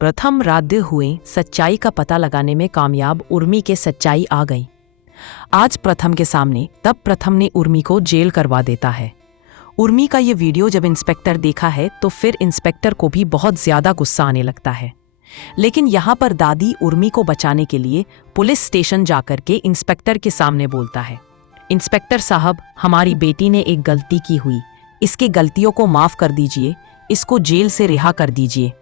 प्रथम राध्य हुए सच्चाई का पता लगाने में कामयाब उर्मी के सच्चाई आ गई। आज प्रथम के सामने तब प्रथम ने उर्मी को जेल करवा देता है। उर्मी का ये वीडियो जब इंस्पेक्टर देखा है तो फिर इंस्पेक्टर को भी बहुत ज्यादा गुस्सा आने लगता है। लेकिन यहाँ पर दादी उर्मी को बचाने के लिए पुलिस स्टेशन जाकर के इंस्पेक्टर के सामने बोलता है, इंस्पेक्टर साहब, हमारी बेटी ने एक गलती की हुई, इसके गलतियों को माफ कर दीजिए, इसको जेल से रिहा कर दीजिए।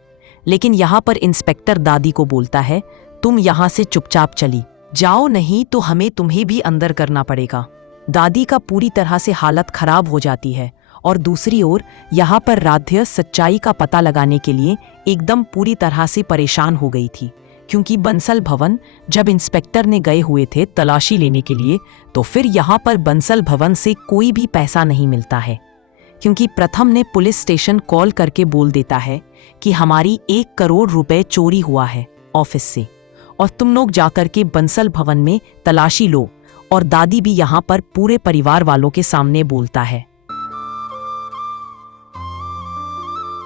लेकिन यहाँ पर इंस्पेक्टर दादी को बोलता है, तुम यहाँ से चुपचाप चली जाओ, नहीं तो हमें तुम्हें भी अंदर करना पड़ेगा। दादी का पूरी तरह से हालत खराब हो जाती है और दूसरी ओर यहाँ पर राध्य सच्चाई का पता लगाने के लिए एकदम पूरी तरह से परेशान हो गई थी, क्योंकि बंसल भवन जब इंस्पेक्टर ने गए हुए थे तलाशी लेने के लिए तो फिर यहाँ पर बंसल भवन से कोई भी पैसा नहीं मिलता है, क्योंकि प्रथम ने पुलिस स्टेशन कॉल करके बोल देता है कि हमारी 1 करोड़ रुपए चोरी हुआ है ऑफिस से और तुम लोग जाकर के बंसल भवन में तलाशी लो। और दादी भी यहाँ पर पूरे परिवार वालों के सामने बोलता है,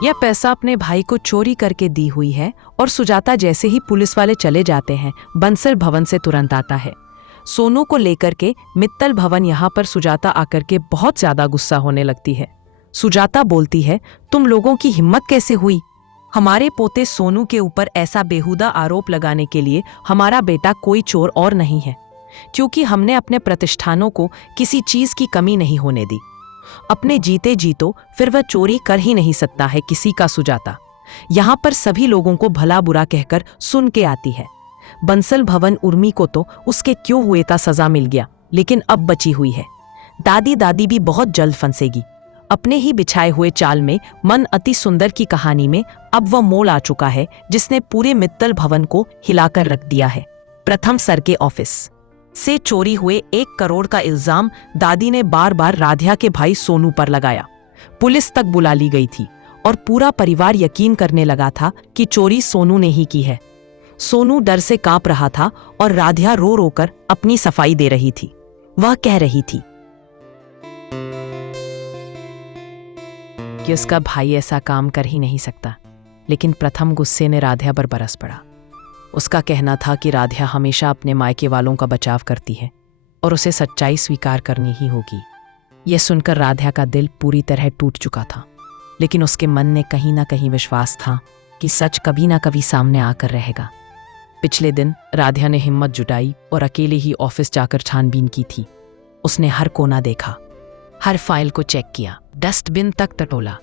यह पैसा अपने भाई को चोरी करके दी हुई है। और सुजाता जैसे ही पुलिस वाले चले जाते हैं बंसल भवन से तुरंत आता है सोनू को लेकर के मित्तल भवन। यहाँ पर सुजाता आकर के बहुत ज्यादा गुस्सा होने लगती है। सुजाता बोलती है, तुम लोगों की हिम्मत कैसे हुई हमारे पोते सोनू के ऊपर ऐसा बेहुदा आरोप लगाने के लिए? हमारा बेटा कोई चोर और नहीं है, क्योंकि हमने अपने प्रतिष्ठानों को किसी चीज की कमी नहीं होने दी। अपने जीते जी तो फिर वह चोरी कर ही नहीं सकता है किसी का। सुजाता यहाँ पर सभी लोगों को भला बुरा कहकर सुन के आती है। बंसल भवन उर्मी को तो उसके क्यों हुए था सजा मिल गया, लेकिन अब बची हुई है दादी भी बहुत जल्द फंसेगी। अपने ही बिछाए हुए चाल में मन अति सुंदर की कहानी में अब वह मोड़ आ चुका है जिसने पूरे मित्तल भवन को हिलाकर रख दिया है। प्रथम सर के ऑफिस से चोरी हुए 1 करोड़ का इल्जाम दादी ने बार बार राध्या के भाई सोनू पर लगाया। पुलिस तक बुला ली गई थी और पूरा परिवार यकीन करने लगा था कि चोरी सोनू ने ही की है। सोनू डर से कांप रहा था और राध्या रो रो कर अपनी सफाई दे रही थी। वह कह रही थी कि उसका भाई ऐसा काम कर ही नहीं सकता, लेकिन प्रथम गुस्से ने राध्या पर बरस पड़ा। उसका कहना था कि राध्या हमेशा अपने मायके वालों का बचाव करती है और उसे सच्चाई स्वीकार करनी ही होगी। यह सुनकर राध्या का दिल पूरी तरह टूट चुका था, लेकिन उसके मन में कहीं ना कहीं विश्वास था कि सच कभी ना कभी सामने आकर रहेगा। पिछले दिन राध्या ने हिम्मत जुटाई और अकेले ही ऑफिस जाकर छानबीन की थी। उसने हर कोना देखा, हर फाइल को चेक किया, डस्टबिन तक टटोला।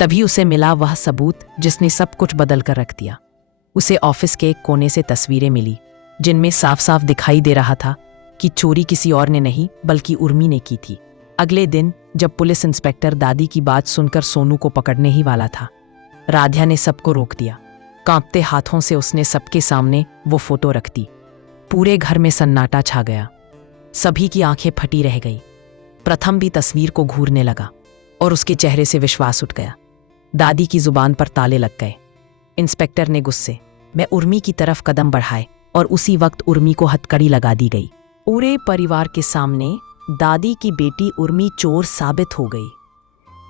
तभी उसे मिला वह सबूत जिसने सब कुछ बदल कर रख दिया। उसे ऑफिस के एक कोने से तस्वीरें मिली जिनमें साफ साफ दिखाई दे रहा था कि चोरी किसी और ने नहीं बल्कि उर्मी ने की थी। अगले दिन जब पुलिस इंस्पेक्टर दादी की बात सुनकर सोनू को पकड़ने ही वाला था, राध्या ने सबको रोक दिया। कांपते हाथों से उसने सबके सामने वो फोटो रख दी। पूरे घर में सन्नाटा छा गया, सभी की आंखें फटी रह गई। प्रथम भी तस्वीर को घूरने लगा और उसके चेहरे से विश्वास उठ गया। दादी की जुबान पर ताले लग गए। इंस्पेक्टर ने गुस्से में उर्मी की तरफ कदम बढ़ाए और उसी वक्त उर्मी को हथकड़ी लगा दी गई। पूरे परिवार के सामने दादी की बेटी उर्मी चोर साबित हो गई।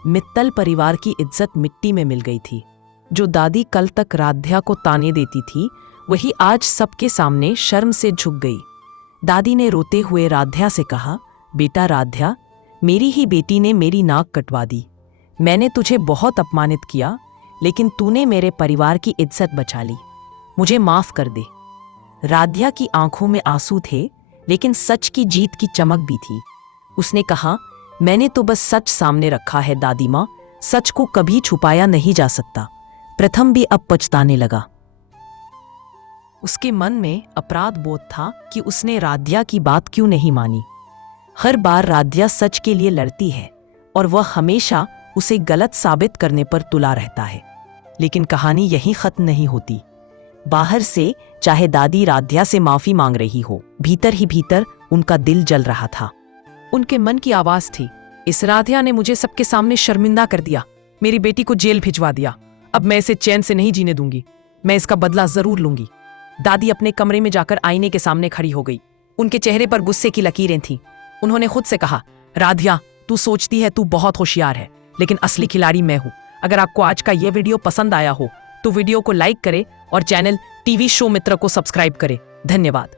मित्तल परिवार की इज्जत मिट्टी में मिल गई थी। जो दादी कल तक राध्या को ताने देती थी, वही आज सबके सामने शर्म से झुक गई। दादी ने रोते हुए राध्या से कहा, बेटा राध्या, मेरी ही बेटी ने मेरी नाक कटवा दी। मैंने तुझे बहुत अपमानित किया, लेकिन तूने मेरे परिवार की इज्जत बचा ली। मुझे माफ कर दे। राध्या की आंखों में आंसू थे, लेकिन सच की जीत की चमक भी थी। उसने कहा, मैंने तो बस सच सामने रखा है दादी माँ, सच को कभी छुपाया नहीं जा सकता। प्रथम भी अब पछताने लगा। उसके मन में अपराध बोध था कि उसने राध्या की बात क्यों नहीं मानी। हर बार राध्या सच के लिए लड़ती है और वह हमेशा उसे गलत साबित करने पर तुला रहता है। लेकिन कहानी यहीं खत्म नहीं होती। बाहर से चाहे दादी राध्या से माफी मांग रही हो, भीतर ही भीतर उनका दिल जल रहा था। उनके मन की आवाज थी, इस राध्या ने मुझे सबके सामने शर्मिंदा कर दिया, मेरी बेटी को जेल भिजवा दिया। अब मैं इसे चैन से नहीं जीने दूंगी, मैं इसका बदला जरूर लूंगी। दादी अपने कमरे में जाकर आईने के सामने खड़ी हो गई। उनके चेहरे पर गुस्से की लकीरें थीं। उन्होंने खुद से कहा, राध्या, तू सोचती है तू बहुत होशियार है, लेकिन असली खिलाड़ी मैं हूं। अगर आपको आज का ये वीडियो पसंद आया हो तो वीडियो को लाइक करे और चैनल टीवी शो मित्र को सब्सक्राइब करे। धन्यवाद।